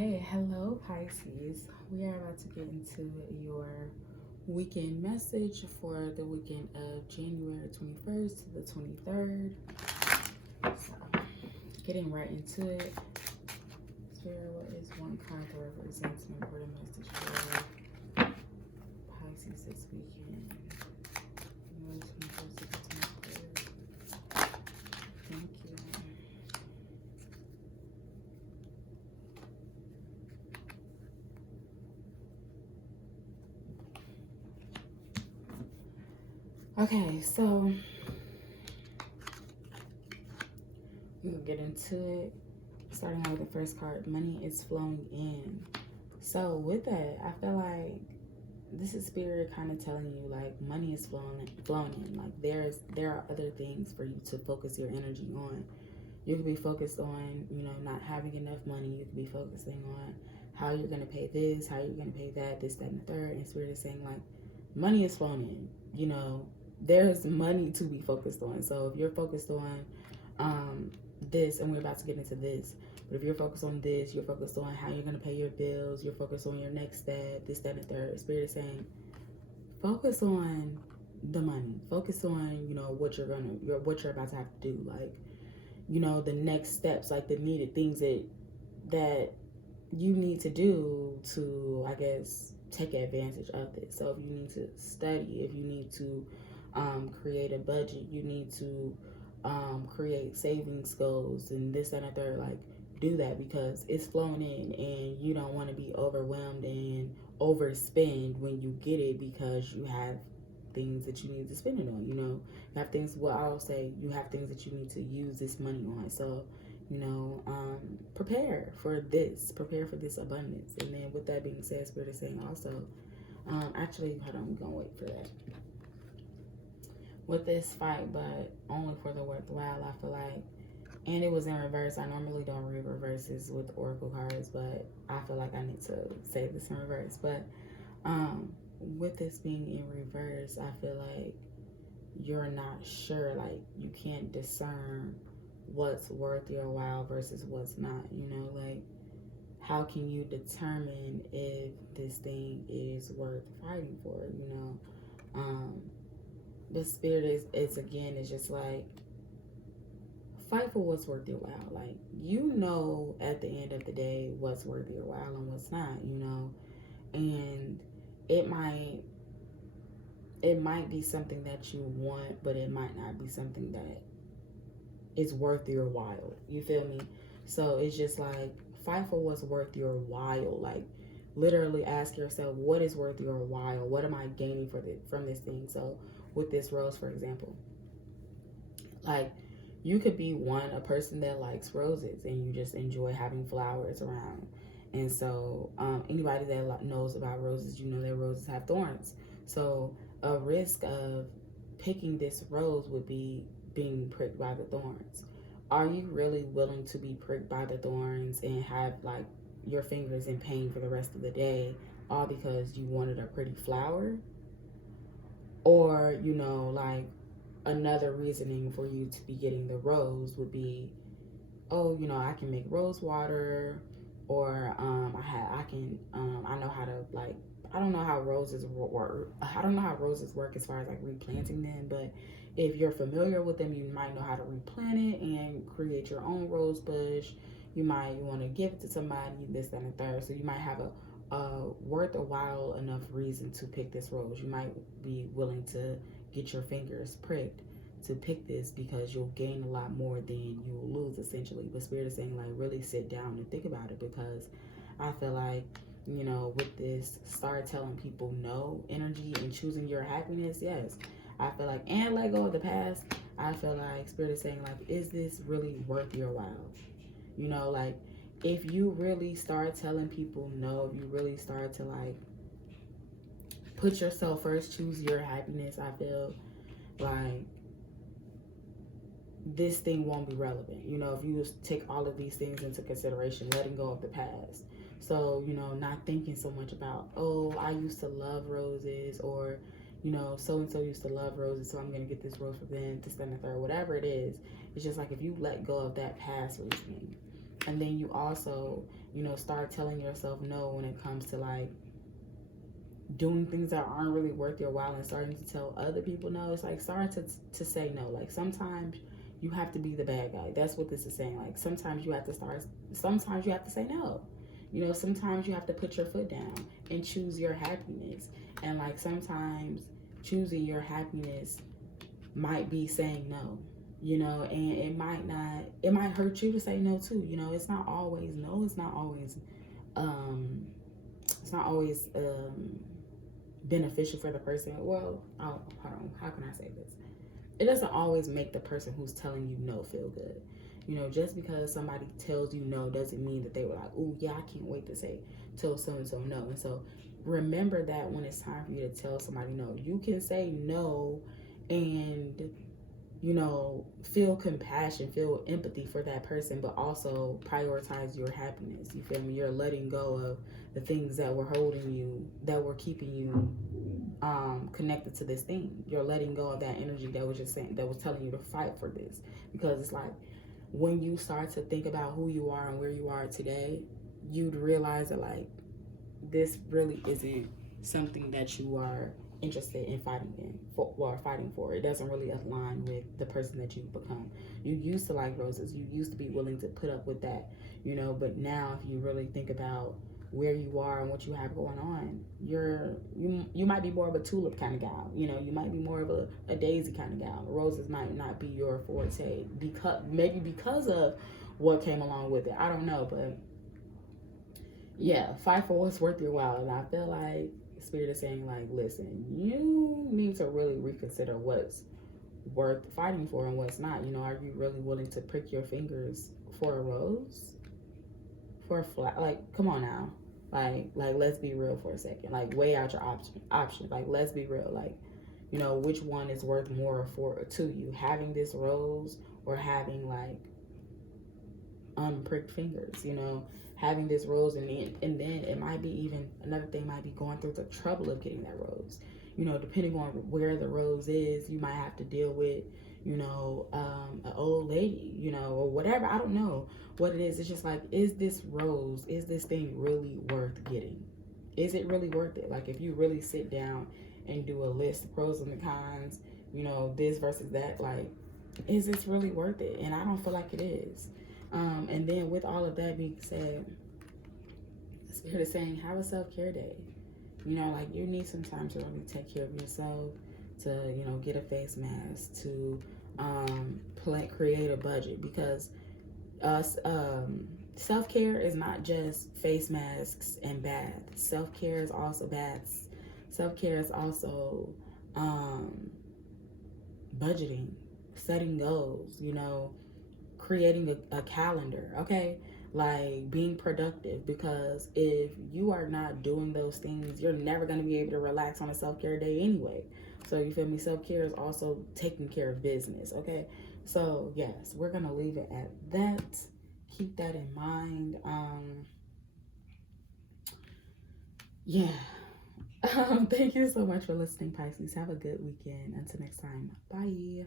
Okay, hello Pisces. We are about to get into your weekend message for the weekend of January 21st to the 23rd. So, getting right into it. Spirit, what is one card that represents an important message for Pisces this weekend? January 21st to the 23rd. Thank you. Okay, so we can get into it. Starting out with the first card, money is flowing in. So with that, I feel like this is spirit kind of telling you like money is flowing in. Like there are other things for you to focus your energy on. You could be focused on, not having enough money. You could be focusing on how you're gonna pay this, how you're gonna pay that, this, that, and the third. And spirit is saying like money is flowing in. There's money to be focused on. So if you're focused on this, and we're about to get into this, but if you're focused on this, you're focused on how you're going to pay your bills, you're focused on your next step, this, that, and the third. Spirit is saying focus on the money, focus on what you're about to have to do, like the next steps, like the needed things that you need to do to, I guess, take advantage of this. So if you need to study, if you need to create a budget, you need to create savings goals and this and a third, like do that because it's flowing in and you don't want to be overwhelmed and overspend when you get it because you have things that you need to spend it on. You have things, I'll say you have things that you need to use this money on. So prepare for this abundance. And then with that being said, spirit is saying also actually, hold on, we're gonna wait for that. With this fight, but only for the worthwhile, I feel like, and it was in reverse. I normally don't read reverses with oracle cards, but I feel like I need to say this in reverse. But with this being in reverse, I feel like you're not sure, like you can't discern what's worth your while versus what's not. Like how can you determine if this thing is worth fighting for? The spirit is again, it's just like fight for what's worth your while. Like at the end of the day what's worth your while and what's not. And it might be something that you want, but it might not be something that is worth your while. You feel me? So it's just like fight for what's worth your while. Like literally ask yourself, what is worth your while? What am I gaining from this thing? So with this rose, for example, like you could be a person that likes roses and you just enjoy having flowers around. And so anybody that knows about roses, that roses have thorns. So a risk of picking this rose would be being pricked by the thorns. Are you really willing to be pricked by the thorns and have like your fingers in pain for the rest of the day, all because you wanted a pretty flower? Or like another reasoning for you to be getting the rose would be, oh, I can make rose water, or I know how to, like, I don't know how roses work. I don't know how roses work as far as like replanting them, but if you're familiar with them, you might know how to replant it and create your own rose bush. You might want to give it to somebody, this, that, and the third. So you might have a worth a while enough reason to pick this rose. You might be willing to get your fingers pricked to pick this because you'll gain a lot more than you'll lose, essentially. But spirit is saying like really sit down and think about it, because I feel like with this start telling people no energy and choosing your happiness, yes, I feel like, and let go of the past, I feel like spirit is saying like, is this really worth your while? Like if you really start telling people no, if you really start to like put yourself first, choose your happiness, I feel like this thing won't be relevant. If you just take all of these things into consideration, letting go of the past. So, not thinking so much about, oh, I used to love roses, or, so-and-so used to love roses, so I'm going to get this rose for them, this, that, and the third, whatever it is. It's just like if you let go of that past reasoning, and then you also, you know, start telling yourself no when it comes to like doing things that aren't really worth your while and starting to tell other people no. It's like starting to say no. Like sometimes you have to be the bad guy. That's what this is saying. Like sometimes you have to sometimes you have to say no. You know, sometimes you have to put your foot down and choose your happiness. And like sometimes choosing your happiness might be saying no, you know, and it might hurt you to say no too. You know, it's not always no, um it's not always beneficial for the person. Well, hold on, how can I say this? It doesn't always make the person who's telling you no feel good. You know, just because somebody tells you no doesn't mean that they were like, oh yeah, I can't wait to say tell so and so no. And so remember that when it's time for you to tell somebody no, you can say no and, you know, feel compassion, feel empathy for that person, but also prioritize your happiness. You feel me? You're letting go of the things that were holding you, that were keeping you connected to this thing. You're letting go of that energy that was just saying, that was telling you to fight for this. Because it's like when you start to think about who you are and where you are today, you'd realize that like this really isn't something that you are interested in fighting for. It doesn't really align with the person that you've become. You used to like roses. You used to be willing to put up with that, you know, but now if you really think about where you are and what you have going on, you might be more of a tulip kind of gal. You know, you might be more of a daisy kind of gal. Roses might not be your forte because of what came along with it. I don't know, but yeah, fight for what's worth your while. And I feel like Spirit is saying, like, listen, you need to really reconsider what's worth fighting for and what's not. You know, are you really willing to prick your fingers for a rose? For a flat? Like, come on now. Like, let's be real for a second. Like, weigh out your options. Like, let's be real. Like, you know, which one is worth more to you? Having this rose or having, like, unpricked fingers, you know, having this rose and then it might be even another thing might be going through the trouble of getting that rose. You know, depending on where the rose is, you might have to deal with, you know, an old lady, you know, or whatever. I don't know what it is. It's just like, is this thing really worth getting? Is it really worth it? Like if you really sit down and do a list of pros and the cons, you know, this versus that, like, is this really worth it? And I don't feel like it is. And then with all of that being said, Spirit is saying, have a self-care day. You know, like you need some time to really take care of yourself, to, you know, get a face mask, to create a budget, because self-care is not just face masks and baths. Self-care is also baths. Self-care is also budgeting, setting goals, you know, creating a calendar, okay? Like being productive, because if you are not doing those things, you're never going to be able to relax on a self-care day anyway. So you feel me? Self-care is also taking care of business, okay? So yes, we're going to leave it at that. Keep that in mind. Yeah. Thank you so much for listening, Pisces. Have a good weekend. Until next time. Bye.